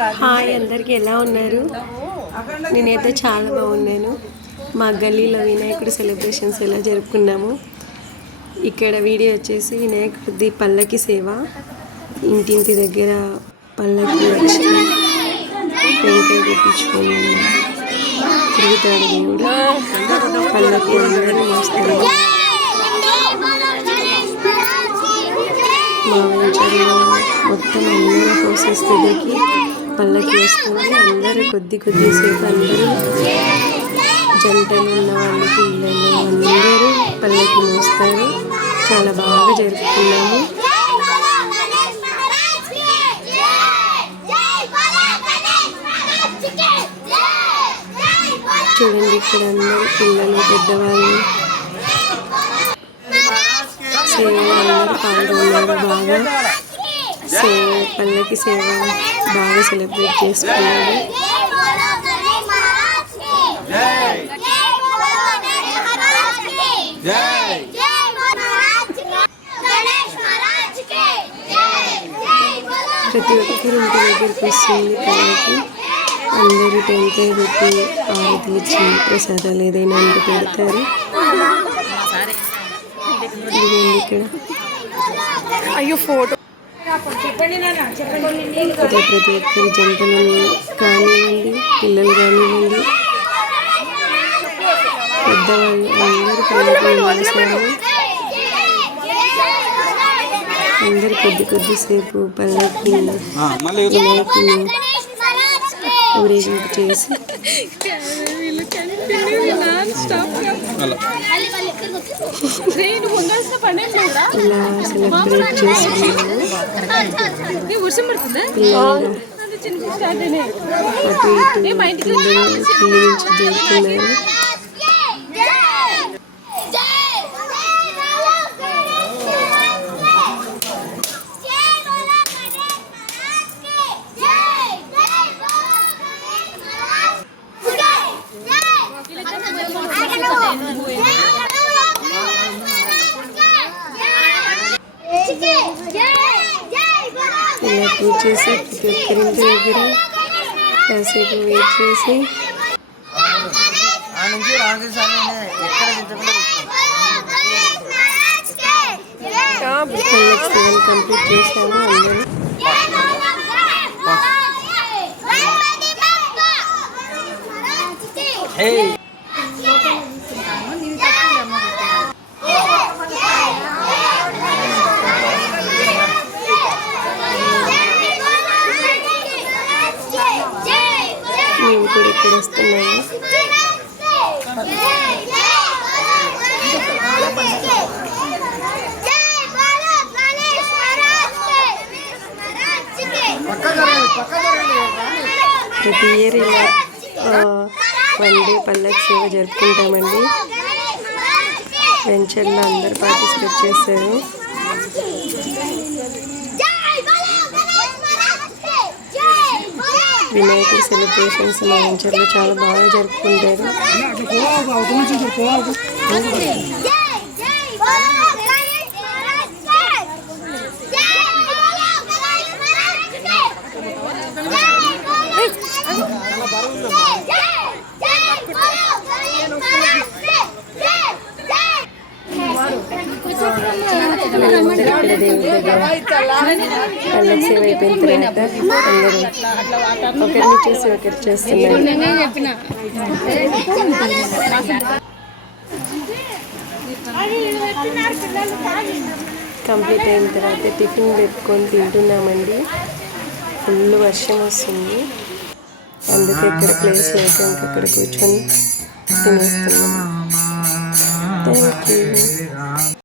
Hi అందరికీ ఎలా ఉన్నారు? నేనైతే చాలా బాగున్నాను. మా గల్లీలో వినాయకుడి సెలబ్రేషన్స్ ఎలా జరుపుకున్నాము. ఇక్కడ వీడియో వచ్చేసి వినాయకుడి పల్లకి సేవ. ఇంటింటి దగ్గర పల్లకి వచ్చి టెంకాయ పెట్టించుకొని తిరుగుతాడు దేవుడు. పల్లకి అందరూ మోస్తారు. మా వెంచర్లో మొత్తం అందరూ ప్రాసెస్ దగ్గరికి పల్లకి వస్తుంది. అందరూ కొద్దిసేపు అందరూ జంటలు ఉన్న వాళ్ళు పిల్లలు అందరూ పల్లకి మోస్తారు. చాలా బాగా జరుపుకున్నాము. చూడండి ఇక్కడ అందరూ పిల్లలు పెద్దవాళ్ళు సేవలో అందరూ పాల్గొన్నారు. బాగా పల్లకి సేవ బాగా సెలబ్రేట్ చేసుకున్నారు. ప్రతి ఒక్కరు ఇంటి దగ్గరికి వస్తుంది పల్లకి. అందరూ టెంకాయ పెట్టి ఆరతులు ఇచ్చి ప్రసాదాలు ఏదైనా ఇంటి పెడతారు. ఇక్కడ అయ్యో ఫోటో ప్రతి ఒక్కరి జంటలు కానివ్వండి, పిల్లలు కానివ్వండి, పెద్దవాళ్ళు అందరూ పల్లకి వేశారు. అందరు కొద్దిసేపు పల్లకి వినాయకుని ఊరేగింపు చేసి ఇలా సెలబ్రేట్ చేసుకున్నాము. అటు ఇటు జరుగుతున్నారు. ఇలా పూజ చేసి ప్రతి ఒక్కరింటి దగ్గర కాసేపు వెయిట్ చేసి కంప్లీట్ చేశాము. అందరూ మేము కూడా ఇక్కడ వస్తున్నాము. ప్రతి ఇయర్ ఇలా వన్ డే పల్లకి సేవ జరుపుకుంటామండి. వెంచర్లో అందరు పార్టిసిపేట్ చేస్తారు. వినాయకుడి సెలబ్రేషన్స్ మా వెంచర్లో చాలా బాగా జరుపుకుంటారు. ఇక్కడ దేవుడి దగ్గర పల్లకి సేవ అయిపోయిన తర్వాత అందరూ ఒకరిని చూసి ఒకరు చేస్తున్నారు. కంప్లీట్ అయిన తర్వాత టిఫిన్ పెట్టుకొని తింటున్నామండి. ఫుల్ వర్షం వస్తుంది, అందుకే ఇక్కడ ప్లేస్ లేక ఇంకక్కడ కూర్చొని తినేస్తున్నాము. Thank you.